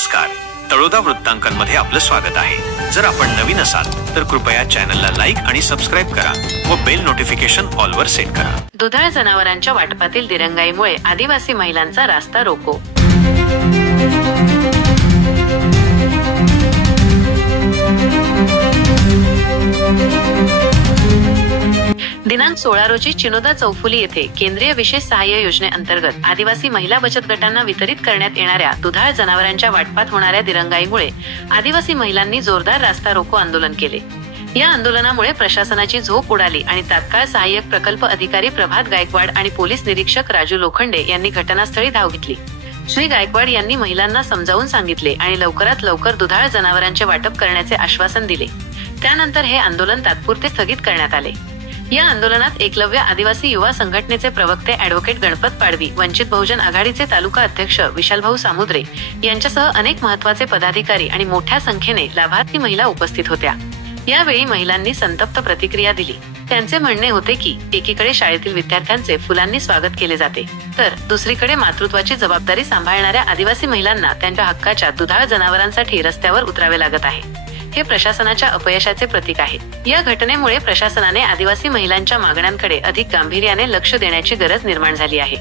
नमस्कार, तळोदा वृत्तांकनमध्ये आपलं स्वागत आहे। जर आपण नवीन असाल तर कृपया चॅनलला लाईक आणि सबस्क्राइब करा व बेल नोटिफिकेशन ऑल वर सेट करा। दुधाळ जनावरांच्या वाटपातील दिरंगाईमुळे आदिवासी महिलांचा रास्ता रोको। दिनांक 16 रोजी चिनोदा चौफुली येथे केंद्रीय विशेष सहाय्य योजनेअंतर्गत आदिवासी महिला बचत गटांना वितरित करण्यात येणाऱ्या दुधाळ जनावरांच्या वाटपात होणाऱ्या दिरंगाईमुळे आदिवासी महिलांनी जोरदार रास्ता रोको आंदोलन केले। या आंदोलनामुळे प्रशासनाची झोप उडाली आणि तात्काळ सहाय्यक प्रकल्प अधिकारी प्रभात गायकवाड आणि पोलीस निरीक्षक राजू लोखंडे यांनी घटनास्थळी धाव घेतली। श्री गायकवाड यांनी महिलांना समजावून सांगितले आणि लवकरात लवकर दुधाळ जनावरांचे वाटप करण्याचे आश्वासन दिले। त्यानंतर हे आंदोलन तात्पुरते स्थगित करण्यात आले। या आंदोलनात एकलव्य आदिवासी युवा संघटनेचे प्रवक्ते ॲडव्होकेट गणपत पाडवी, वंचित बहुजन आघाडीचे तालुका अध्यक्ष विशालभाऊ सामुद्रे यांच्यासह अनेक महत्त्वाचे पदाधिकारी आणि मोठ्या संख्येने लाभार्थी महिला उपस्थित होत्या। यावेळी महिलांनी संतप्त प्रतिक्रिया दिली। त्यांचे म्हणणे होते की एकीकडे शाळेतील विद्यार्थ्यांचे फुलांनी स्वागत केले जाते, तर दुसरीकडे मातृत्वाची जबाबदारी सांभाळणाऱ्या आदिवासी महिलांना त्यांच्या हक्काच्या दुधाळ जनावरांसाठी रस्त्यावर उतरावे लागत आहे। हे प्रशासनाच्या अपयशाचे प्रतीक आहे। या घटनेमुळे प्रशासनाने आदिवासी महिलांच्या मागण्यांकडे अधिक गांभीर्याने लक्ष देण्याची गरज निर्माण झाली आहे।